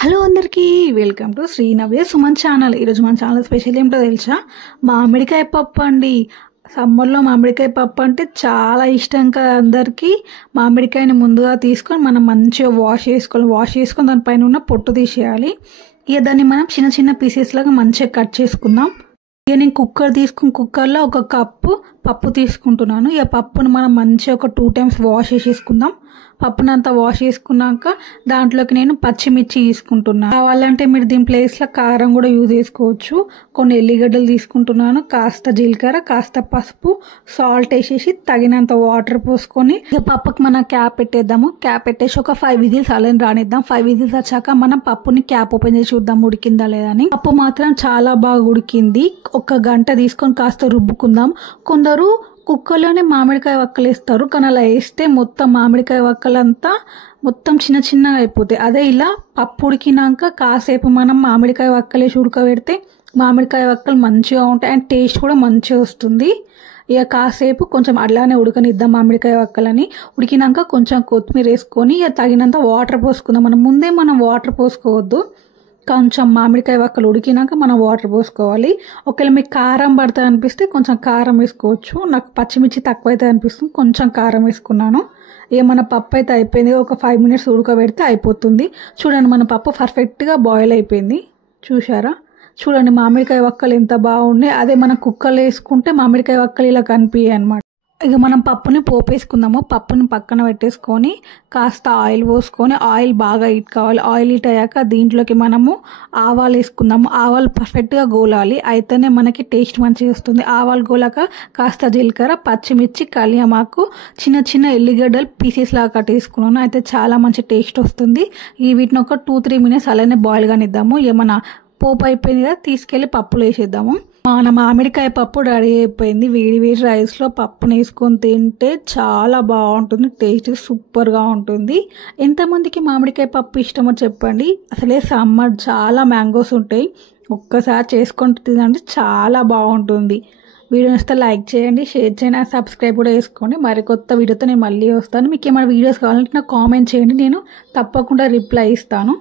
Hello అందరికీ welcome to Srinavya Suman channel. ఈరోజు మన ఛానల్ స్పెషల్ ఏంటో తెలుసా? మామిడికాయ పప్పు అండి. సమ్మర్లో మామిడికాయ పప్పు అంటే చాలా ఇష్టం కదా అందరికీ. మామిడికాయని ముందుగా తీసుకొని మనం మంచిగా వాష్ చేసుకొని దానిపైన ఉన్న పొట్టు తీసేయాలి. ఇక దాన్ని మనం చిన్న చిన్న పీసెస్ లాగా మంచిగా కట్ చేసుకుందాం. ఇక నేను కుక్కర్లో ఒక కప్పు పప్పు తీసుకుంటున్నాను. ఇక పప్పును మనం మంచిగా ఒక 2 times వాష్ చేసేసుకుందాం. పప్పును అంతా వాష్ చేసుకున్నాక దాంట్లోకి నేను పచ్చిమిర్చి తీసుకుంటున్నాను. కావాలంటే మీరు దీని ప్లేస్లో కారం కూడా యూజ్ చేసుకోవచ్చు. కొన్ని ఎల్లిగడ్డలు తీసుకుంటున్నాను, కాస్త జీలకర్ర, కాస్త పసుపు, సాల్ట్ వేసేసి తగినంత వాటర్ పోసుకొని ఇక పప్పుకి మనం క్యాప్ పెట్టేద్దాము. క్యాప్ పెట్టేసి ఒక 5 విజిల్స్ అలానే రానిద్దాం. 5 విజిల్స్ వచ్చాక మనం పప్పుని క్యాప్ ఓపెన్ చేసి చూద్దాం ఉడికిందా లేదా అని. పప్పు మాత్రం చాలా బాగా ఉడికింది. 1 గంట తీసుకొని కాస్త రుబ్బుకుందాం. కొందరు కుక్కర్లోనే మామిడికాయ వక్కలు వేస్తారు, కానీ అలా వేస్తే మొత్తం మామిడికాయ వక్కలంతా మొత్తం చిన్న చిన్నగా అయిపోతాయి. అదే ఇలా పప్పు ఉడికినాక కాసేపు మనం మామిడికాయ వక్కలు వేసి ఉడకబెడితే మామిడికాయ వక్కలు మంచిగా ఉంటాయి అండ్ టేస్ట్ కూడా మంచిగా వస్తుంది. ఇక కాసేపు కొంచెం అలానే ఉడకనిద్దాం మామిడికాయ వక్కలని. ఉడికినాక కొంచెం కొత్తిమీర వేసుకొని ఇక తగినంత వాటర్ పోసుకుందాం. మనం వాటర్ పోసుకోవద్దు. కొంచెం మామిడికాయ వక్కలు ఉడికినాక మనం వాటర్ పోసుకోవాలి. ఒకవేళ మీకు కారం పడుతుంది అనిపిస్తే కొంచెం కారం వేసుకోవచ్చు. నాకు పచ్చిమిర్చి తక్కువ అయితే అనిపిస్తుంది, కొంచెం కారం వేసుకున్నాను. మన పప్పు అయితే అయిపోయింది. ఒక 5 minutes ఉడకబెడితే అయిపోతుంది. చూడండి, మన పప్పు పర్ఫెక్ట్గా బాయిల్ అయిపోయింది. చూసారా? చూడండి మామిడికాయ వక్కలు ఎంత బాగున్నాయి. అదే మనం కుక్కర్లో వేసుకుంటే మామిడికాయ వక్కలు ఇలా కనిపించాయి అన్నమాట. ఇక మనం పప్పుని పోపేసుకుందాము. పప్పుని పక్కన పెట్టేసుకొని కాస్త ఆయిల్ పోసుకొని ఆయిల్ బాగా హీట్ కావాలి. ఆయిల్ హీట్ అయ్యాక దీంట్లోకి మనము ఆవాలు వేసుకుందాము. ఆవాలు పర్ఫెక్ట్గా గోలాలి, అయితేనే మనకి టేస్ట్ మంచిగా వస్తుంది. ఆవాలు గోలాక కాస్త జీలకర్ర, పచ్చిమిర్చి, కలియమాకు, చిన్న చిన్న ఎల్లిగడ్డలు పీసెస్ లాగా కట్టేసుకున్నాను. అయితే చాలా మంచి టేస్ట్ వస్తుంది. వీటిని ఒక 2-3 minutes అలానే బాయిల్ కానిద్దాము. ఏమన్నా పోపు అయిపోయింది కదా, తీసుకెళ్ళి పప్పులో వేసేద్దాము. మన మామిడికాయ పప్పు రెడీ అయిపోయింది. వేడి వేడి రైస్లో పప్పును వేసుకొని తింటే చాలా బాగుంటుంది. టేస్ట్ సూపర్గా ఉంటుంది. ఎంతమందికి మామిడికాయ పప్పు ఇష్టమో చెప్పండి. అసలే సమ్మర్ చాలా మ్యాంగోస్ ఉంటాయి. ఒక్కసారి చేసుకొని తినండి, చాలా బాగుంటుంది. వీడియో నచ్చితే లైక్ చేయండి, షేర్ చేయండి, సబ్స్క్రైబ్ కూడా చేసుకోండి. మరి కొత్త వీడియోతో నేను మళ్ళీ వస్తాను. మీకు ఏమైనా వీడియోస్ కావాలంటే నాకు కామెంట్ చేయండి, నేను తప్పకుండా రిప్లై ఇస్తాను.